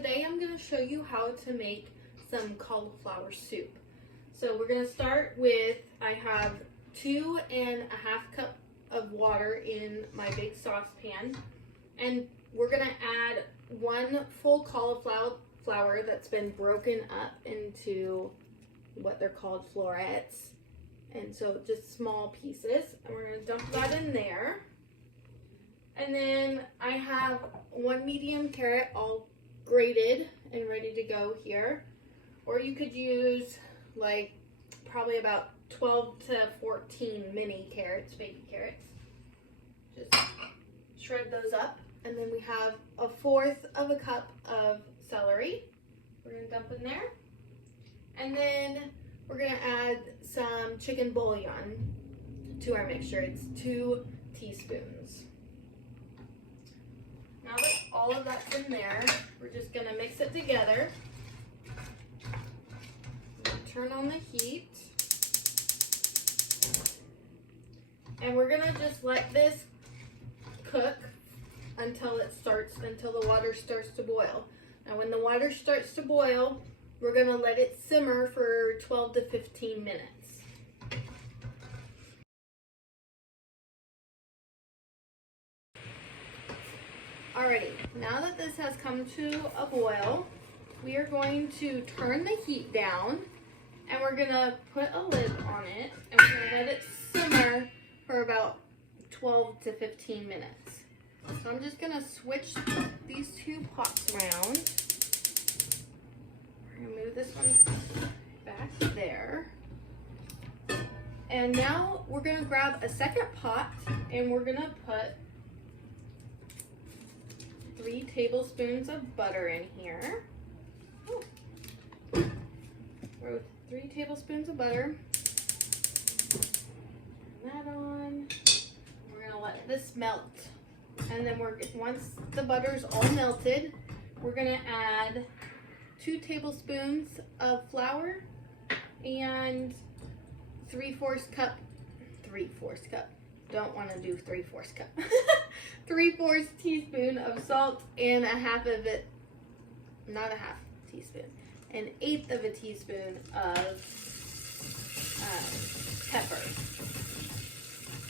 today I'm going to show you how to make some cauliflower soup. So we're going to start with, I have 2.5 cups of water in my big saucepan, and we're going to add 1 full cauliflower that's been broken up into what they're called florets, and so just small pieces, and we're going to dump that in there. And then I have 1 medium carrot all grated and ready to go here. Or you could use like probably about 12 to 14 mini carrots, baby carrots. Just shred those up. And then we have 1/4 of a cup of celery. We're gonna dump in there. And then we're gonna add some chicken bouillon to our mixture. It's 2 teaspoons. Now that all of that's in there, we're just gonna mix it together. Turn on the heat. And we're gonna just let this cook until the water starts to boil. Now when the water starts to boil, we're gonna let it simmer for 12 to 15 minutes. Alrighty, now that this has come to a boil, we are going to turn the heat down and we're gonna put a lid on it and we're gonna let it simmer for about 12 to 15 minutes. So I'm just gonna switch these 2 pots around. We're gonna move this one back there. And now we're gonna grab a second pot and we're gonna put 3 tablespoons of butter in here. Throw 3 tablespoons of butter. Turn that on. We're gonna let this melt. And then once the butter's all melted, we're gonna add 2 tablespoons of flour and 3/4 cup. Don't want to do 3/4 cup. 3/4 teaspoon of salt and a half of it, not a half teaspoon, 1/8 of a teaspoon of pepper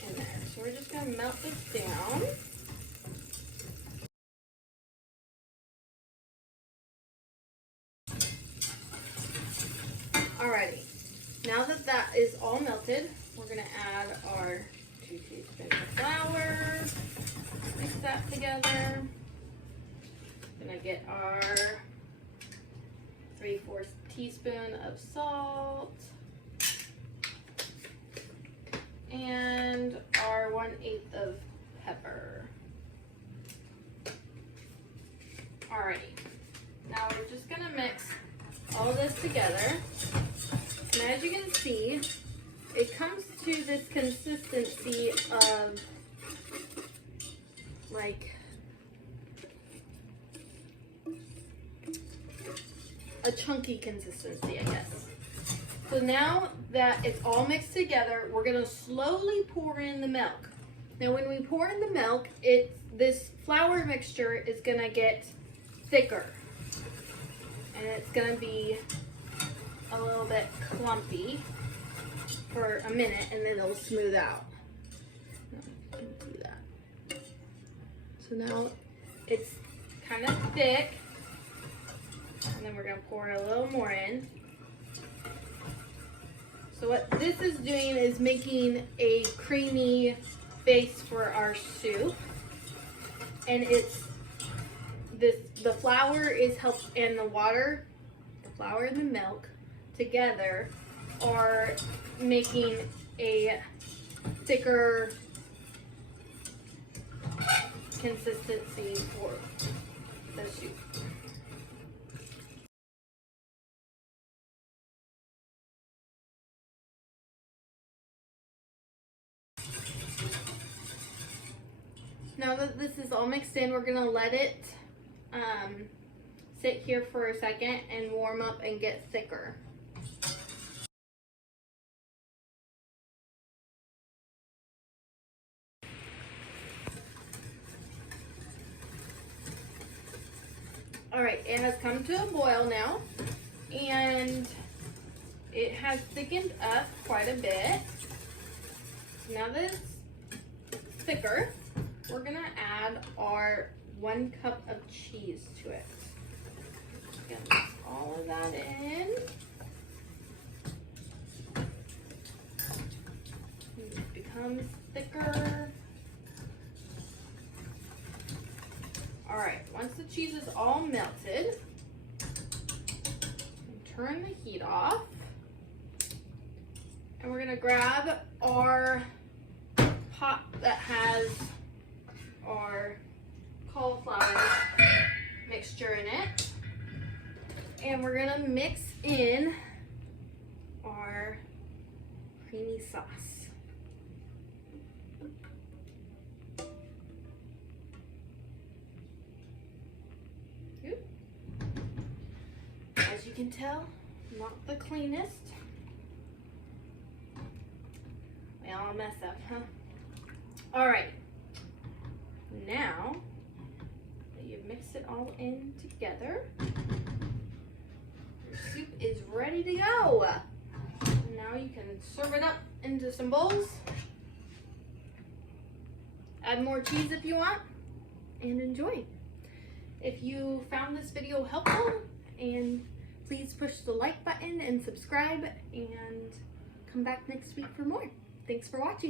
in there. So we're just gonna melt this down. Alrighty, now that that is all melted, we're gonna add our 2 teaspoons of flour, mix that together. Gonna get our 3/4 teaspoon of salt and our 1/8 of pepper. Alrighty, now we're just gonna mix all this together. And as you can see, it comes to this consistency of like a chunky consistency, I guess. So now that it's all mixed together, we're gonna slowly pour in the milk. Now when we pour in the milk, this flour mixture is gonna get thicker. And it's gonna be a little bit clumpy for a minute and then it'll smooth out. Do that. So now it's kind of thick, and then we're gonna pour a little more in. So what this is doing is making a creamy base for our soup, and the flour is and the water, the flour and the milk together are making a thicker consistency for the soup. Now that this is all mixed in, we're gonna let it sit here for a second and warm up and get thicker. All right, it has come to a boil now, and it has thickened up quite a bit. Now that it's thicker, we're gonna add our 1 cup of cheese to it. Gonna mix all of that in. It becomes thicker. All right, once the cheese is all melted, turn the heat off. And we're gonna grab our pot that has our cauliflower mixture in it. And we're gonna mix in our creamy sauce. As you can tell, not the cleanest. We all mess up, huh? All right. Now that you've mixed it all in together, your soup is ready to go. Now you can serve it up into some bowls. Add more cheese if you want, and enjoy. If you found this video helpful, and please push the like button and subscribe, and come back next week for more. Thanks for watching.